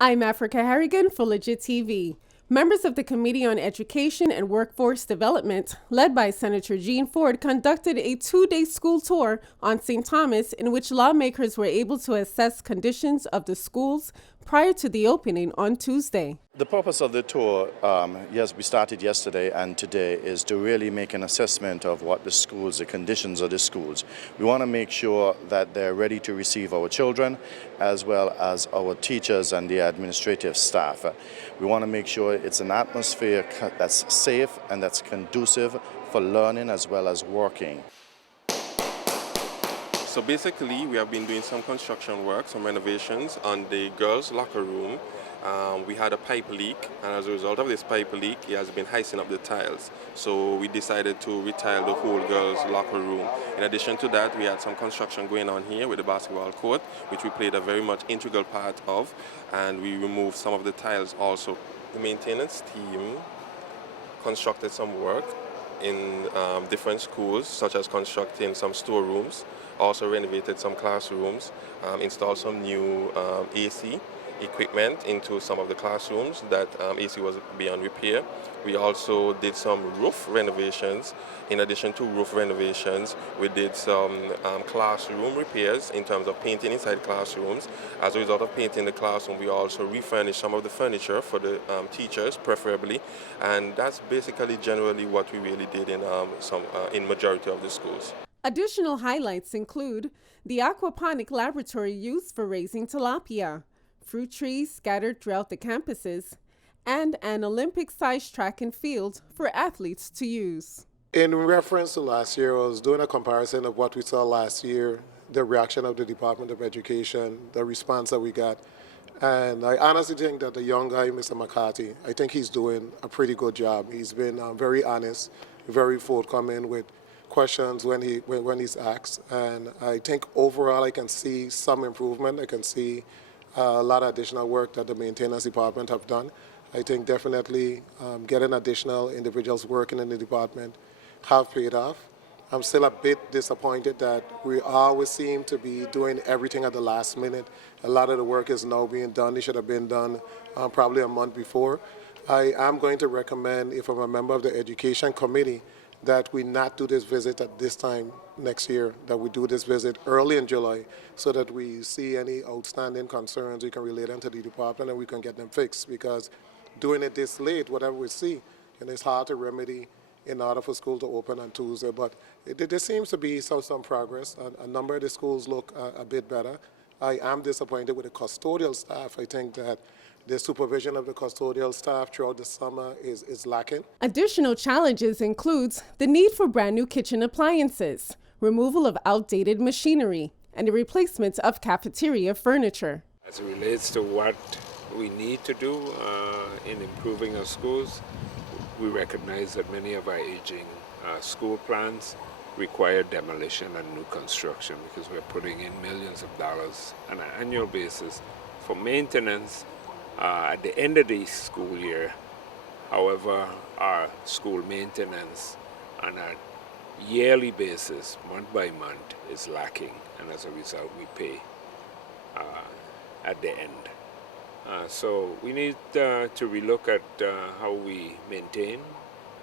I'm Africah Harrigan for Legit TV. Members of the Committee on Education and Workforce Development, led by Senator Jean Forde, conducted a two-day school tour on St. Thomas in which lawmakers were able to assess conditions of the schools prior to the opening on Tuesday. The purpose of the tour, yes, we started yesterday and today, is to really make an assessment of what the schools, the conditions of the schools. We want to make sure that they're ready to receive our children as well as our teachers and the administrative staff. We want to make sure it's an atmosphere that's safe and that's conducive for learning as well as working. So basically, we have been doing some construction work, some renovations on the girls' locker room. We had a pipe leak, and as a result of this pipe leak, it has been icing up the tiles. So we decided to retile the whole girls' locker room. In addition to that, we had some construction going on here with the basketball court, which we played a very much integral part of, and we removed some of the tiles also. The maintenance team constructed some work in different schools, such as constructing some storerooms, also renovated some classrooms, installed some new AC equipment into some of the classrooms that AC was beyond repair. We also did some roof renovations. In addition to roof renovations, we did some classroom repairs in terms of painting inside classrooms. As a result of painting the classroom, we also refurnished some of the furniture for the teachers, preferably, and that's basically generally what we really did in majority of the schools. Additional highlights include the aquaponic laboratory used for raising tilapia, fruit trees scattered throughout the campuses, and an Olympic-sized track and field for athletes to use. In reference to last year, I was doing a comparison of what we saw last year, the reaction of the Department of Education, the response that we got. And I honestly think that the young guy, Mr. McCarthy, I think he's doing a pretty good job. He's been very honest, very forthcoming with questions when he's asked. And I think overall I can see some improvement. I can see a lot of additional work that the maintenance department have done. I think definitely getting additional individuals working in the department have paid off. I'm still a bit disappointed that we always seem to be doing everything at the last minute. A lot of the work is now being done. It should have been done probably a month before. I am going to recommend, if I'm a member of the Education Committee, that we not do this visit at this time next year, that we do this visit early in July so that we see any outstanding concerns, we can relay them to the department and we can get them fixed, because doing it this late, whatever we see, and it's hard to remedy in order for school to open on Tuesday. But there seems to be some progress. A number of the schools look a bit better. I am disappointed with the custodial staff. I think that the supervision of the custodial staff throughout the summer is lacking. Additional challenges includes the need for brand new kitchen appliances, removal of outdated machinery, and the replacement of cafeteria furniture. As it relates to what we need to do in improving our schools, we recognize that many of our aging school plans require demolition and new construction, because we're putting in millions of dollars on an annual basis for maintenance at the end of the school year. However, our school maintenance on a yearly basis, month by month, is lacking, and as a result we pay at the end. So we need to relook at how we maintain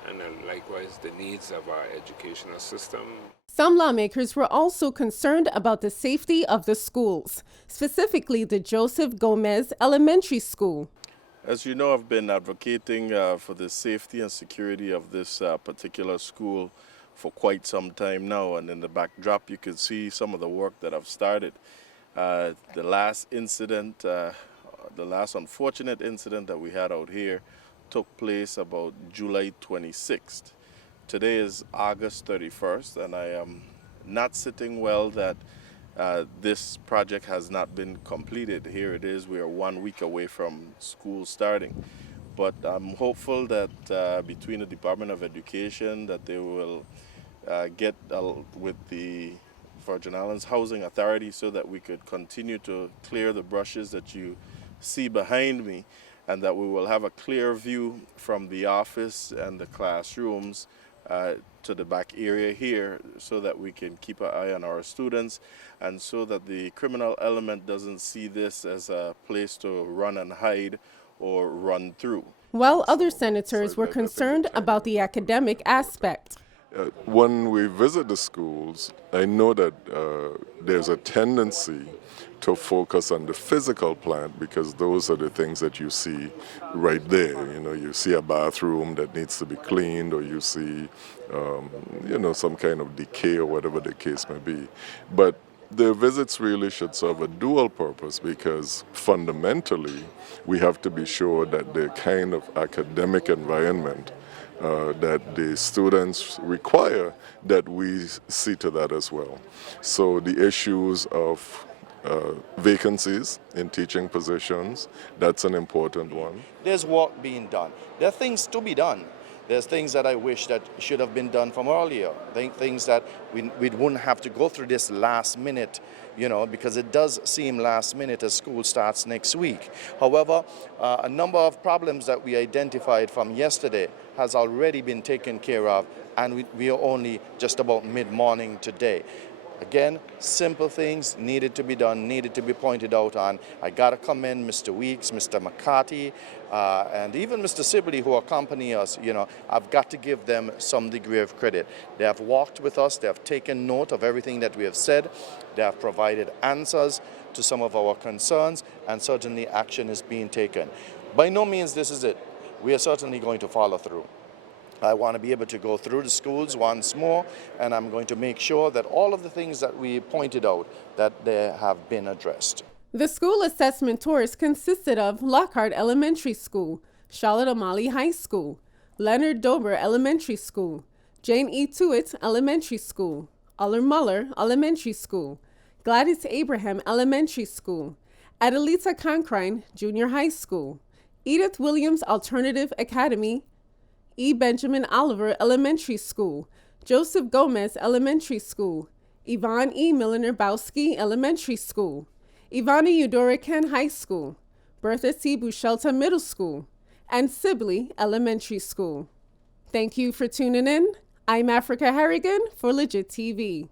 and likewise the needs of our educational system. Some lawmakers were also concerned about the safety of the schools, specifically the Joseph Gomez Elementary School. As you know, I've been advocating for the safety and security of this particular school for quite some time now, and in the backdrop you can see some of the work that I've started. The last incident, the last unfortunate incident that we had out here took place about July 26th. Today is August 31st, and I am not sitting well that this project has not been completed. Here it is, we are 1 week away from school starting. But I'm hopeful that between the Department of Education, that they will get with the Virgin Islands Housing Authority so that we could continue to clear the brushes that you see behind me, and that we will have a clear view from the office and the classrooms to the back area here so that we can keep an eye on our students and so that the criminal element doesn't see this as a place to run and hide or run through. While other senators were concerned about the academic aspect. When we visit the schools, I know that there's a tendency to focus on the physical plant because those are the things that you see right there. You know, you see a bathroom that needs to be cleaned, or you see, some kind of decay or whatever the case may be. But the visits really should serve a dual purpose because fundamentally we have to be sure that the kind of academic environment that the students require, that we see to that as well. So the issues of vacancies in teaching positions, that's an important one. There's work being done. There are things to be done. There's things that I wish that should have been done from earlier. Things that we wouldn't have to go through this last minute, because it does seem last minute as school starts next week. However, a number of problems that we identified from yesterday has already been taken care of, and we are only just about mid-morning today. Again, simple things needed to be done, needed to be pointed out on. I got to commend Mr. Weeks, Mr. McCarthy, and even Mr. Sibley, who accompany us. I've got to give them some degree of credit. They have walked with us. They have taken note of everything that we have said. They have provided answers to some of our concerns, and certainly action is being taken. By no means this is it. We are certainly going to follow through. I want to be able to go through the schools once more, and I'm going to make sure that all of the things that we pointed out, that they have been addressed. The school assessment tours consisted of Lockhart Elementary School, Charlotte O'Malley High School, Leonard Dober Elementary School, Jane E. Tuitt Elementary School, Uller Muller Elementary School, Gladys Abraham Elementary School, Adelita Conkrine Junior High School, Edith Williams Alternative Academy, E. Benjamin Oliver Elementary School, Joseph Gomez Elementary School, Yvonne E. Milliner-Bowski Elementary School, Ivana Eudora Ken High School, Bertha C. Bushelta Middle School, and Sibley Elementary School. Thank you for tuning in. I'm Africa Harrigan for Legit TV.